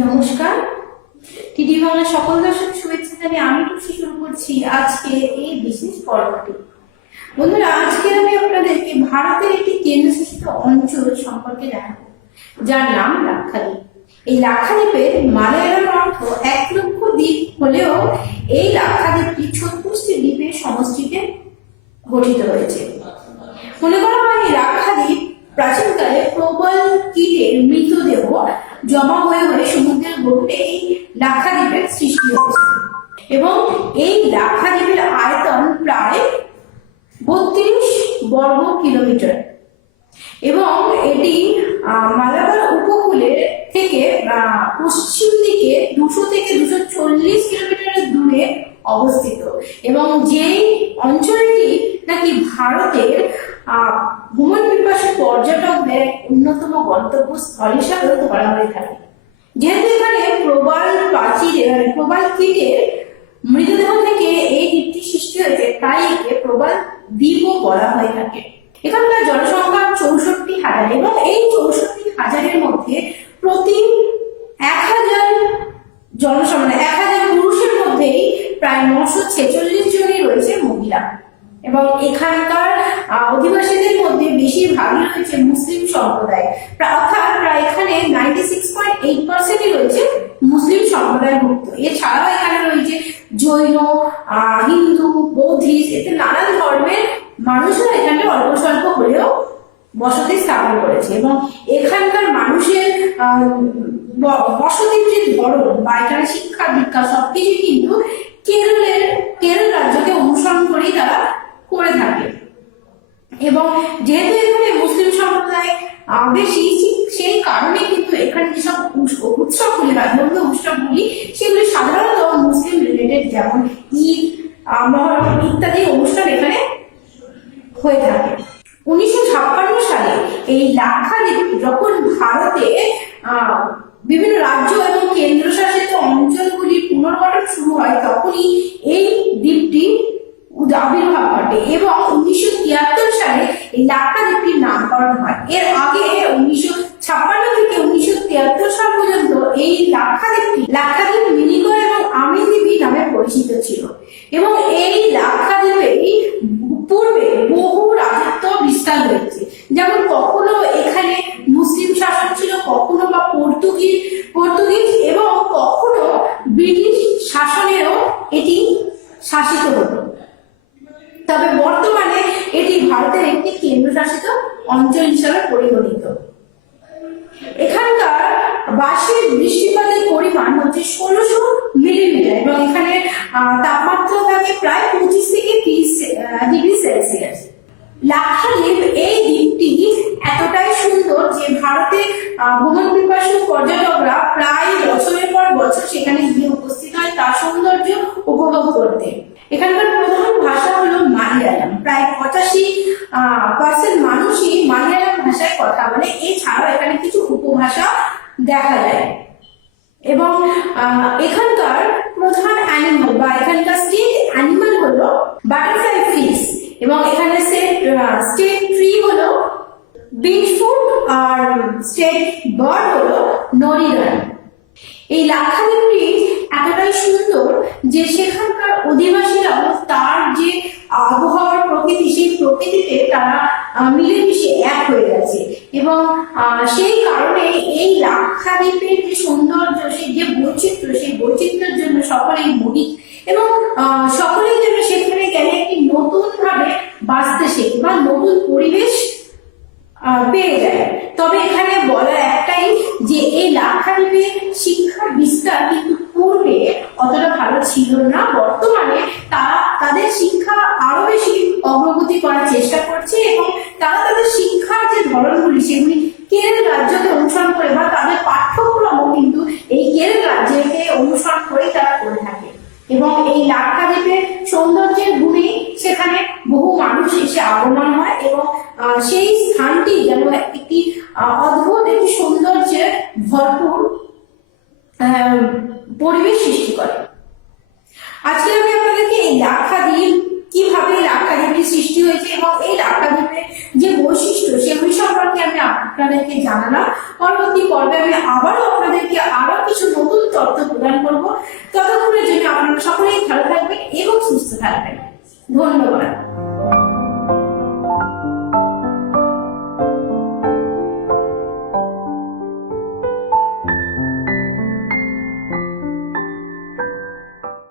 নমস্কার। টিডি বাংলা সকল দর্শক শুভেচ্ছা আমি টুসি শুরু করছি আজকে এই বিশেষ পর্বটি। বন্ধুরা, আজকে আমি আপনাদেরকে ভারতের একটি কেন্দ্রশাসিত অঞ্চল সম্পর্কে দেখাবো যার নাম লাক্ষাদ্বীপ। এই লাক্ষাদ্বীপের মালয়ালম অর্থ এক লক্ষ দ্বীপ হলেও এই লাক্ষাদ্বীপটি ছত্রিশটি দ্বীপের সমষ্টিতে গঠিত হয়েছে। মনে করা হয় এই লাক্ষাদ্বীপ প্রাচীনকালে প্রবল কীটের মৃতদেহ জমা হয়ে হয়ে সমুদ্রের গভীরে এই লাক্ষাদ্বীপের সৃষ্টি হয়েছে। এবং এই লাক্ষাদ্বীপের আয়তন প্রায় বত্রিশ বর্গ কিলোমিটার। এবং এটি মালাবার উপকূলের থেকে পশ্চিম দিকে দুশো থেকে দুশো চল্লিশ কিলোমিটারের দূরে অবস্থিত। এবং যেই অঞ্চলটি নাকি ভারতের ভ্রমণ পিপাসু পর্যটকদের এক অন্যতম গন্তব্যস্থল হিসাবে ধরা হয়ে থাকে। যেহেতু এখানে প্রবাল প্রাচীরে মানে প্রবাল কীটের মৃতদেহ থেকে এই দ্বীপটি সৃষ্টি হয়েছে, তাই একে প্রবাল দ্বীপও বলা হয়ে থাকে। এখানকার জনসংখ্যা চৌষট্টি হাজার এবং এই চৌষট্টি হাজারের মধ্যে প্রতি এক হাজার জনসংখ্যা মানে এক হাজার পুরুষের মধ্যেই প্রায় নশো ছেচল্লিশ জনই রয়েছে মহিলা এবং এখানকার আহ, অধিবাসীদের মধ্যে বেশিরভাগই রয়েছে মুসলিম সম্প্রদায়। প্রা- অর্থাৎ প্রায় এখানে নাইনটি সিক্স পয়েন্ট এইট পার্সেন্টই রয়েছে মুসলিম সম্প্রদায়ভুক্ত এছাড়াও এখানে রয়েছে জৈন হিন্দু, বৌদ্ধিস্ট, এতে নানান ধর্মের মানুষরা এখানে অল্প স্বল্প হলেও বসতি স্থাপন করেছে এবং এখানকার মানুষের বসতির যে ধরন বা এখানে শিক্ষা দীক্ষা সবকিছু কিন্তু কেরলের, কেরল রাজ্যকে অনুসরণ করেই তারা করে থাকে। এবং যেহেতু এখানে মুসলিম সম্প্রদায় বেশি, সেই কারণে কিন্তু এখানে যেসব উৎসবগুলি হয় ধর্মীয় উৎসবগুলি, সেগুলি সাধারণত মুসলিম রিলেটেড যেমন ঈদ মহরম ইত্যাদি অনুষ্ঠান এখানে হয়ে থাকে। উনিশশো ছাপ্পান্ন সালে এই লাক্ষাদ্বীপ যখন ভারতে বিভিন্ন রাজ্য এবং কেন্দ্রশাসিত অঞ্চলগুলি পুনর্গঠন শুরু হয়, তখনই এই দ্বীপটি আবির্ভাব ঘটে এবং উনিশশো তিয়াত্তর সালে এই লাক্ষাদ্বীপটির নামকরণ হয়। এর আগে উনিশশো ছাপ্পান্ন থেকে উনিশশো তিয়াত্তর সাল পর্যন্ত এই লাক্ষাদ্বীপটি লাক্ষাদ্বীপ মিনিকয় এবং আমিনদ্বীপী নামে পরিচিত ছিল এবং এই লাক্ষাদ্বীপেই পূর্বে বহু রাজত্ব বিস্তার হয়েছে। যেমন কখনো এখানে মুসলিম শাসন ছিল, কখনো বা পর্তুগিজ পর্তুগিজ এবং কখনো ব্রিটিশ শাসনেরও এটি শাসিত হতো তবে বর্তমানে এটি ভারতের একটি কেন্দ্রশাসিত অঞ্চল হিসাবে পরিগণিত। এখানকার বার্ষিক বৃষ্টিপাতের পরিমাণ হচ্ছে ষোলোশো মিলিমিটার এবং এখানে তাপমাত্রা থাকে প্রায় পঁচিশ থেকে তিরিশ ডিগ্রি সেলসিয়াস। লাক্ষাদ্বীপ এই দ্বীপটি এতটাই সুন্দর যে ভারতে ভ্রমণ পিপাসু পর্যটকরা প্রায় বছর সেখানে গিয়ে উপস্থিত হয় তার সৌন্দর্য উপভোগ করতে এখানকার প্রধান ভাষা হলো মালয়ালম প্রায় পঁচাশি পার্সেন্ট মানুষই মালয়ালম ভাষায় কথা বলে এছাড়াও এখানে কিছু উপভাষা দেখা যায়। এবং এখানকার প্রধান অ্যানিমাল বা এখানকার স্টেট অ্যানিমাল হলো বাটারফ্লাই ফিশ এবং এখানে স্টেট ট্রি হলো বিচ ফুড আর স্টেট বার্ড হলো নরিগান এই লাক্ষাদ্বীপটি এতটাই সুন্দর যে সেখানকার অধিবাসীরাও তার যে আবহাওয়ার প্রকৃতি, সেই প্রকৃতিতে তারা মিলেমিশে এক হয়ে গেছে। এবং সেই কারণে এই লাক্ষাদ্বীপের যে সৌন্দর্য, সেই যে বৈচিত্র্য, সেই বৈচিত্র্যের জন্য সকলেই মোহিত এবং সকলেই যেন সেখানে গেলে একটি নতুন ভাবে বাঁচতে শেখে বা নতুন পরিবেশ পেয়ে যায়। তবে এখানে বলা একটাই যে এই লাক্ষাদ্বীপে শিক্ষার বিস্তার কিন্তু পূর্বে ছিল না, বর্তমানে তারা তাদের শিক্ষা আরও বেশি অগ্রগতি করার চেষ্টা করছে এবং তারা তাদের শিক্ষার যে ধরনগুলি, সেগুলি কেরল রাজ্যকে অনুসরণ করে বা তাদের পাঠ্যক্রমও কিন্তু এই কেরল রাজ্যকে অনুসরণ করে তারা করে থাকে। এবং এই লাক্ষাদ্বীপের সৌন্দর্যের গুণে সেখানে বহু মানুষ এসে আগমন হয় এবং সেই স্থানটি যেন একটি অদ্ভুত একটি সৌন্দর্যের ভরপুর পরিবেশ সৃষ্টি করে। আজকে আমি আপনাদেরকে এই লাক্ষাদ্বীপ কীভাবে লাক্ষাদ্বীপটি সৃষ্টি হয়েছে এবং এই লাক্ষাদ্বীপের যে বৈশিষ্ট্য সেগুলি সম্পর্কে আমি আপনাদেরকে জানালাম। পরবর্তী পর্বে আমি আবারও আপনাদেরকে আরও কিছু নতুন তথ্য প্রদান করব। ততক্ষণের জন্য আপনারা সকলেই ভালো থাকবেন এবং সুস্থ থাকবেন। ধন্যবাদ।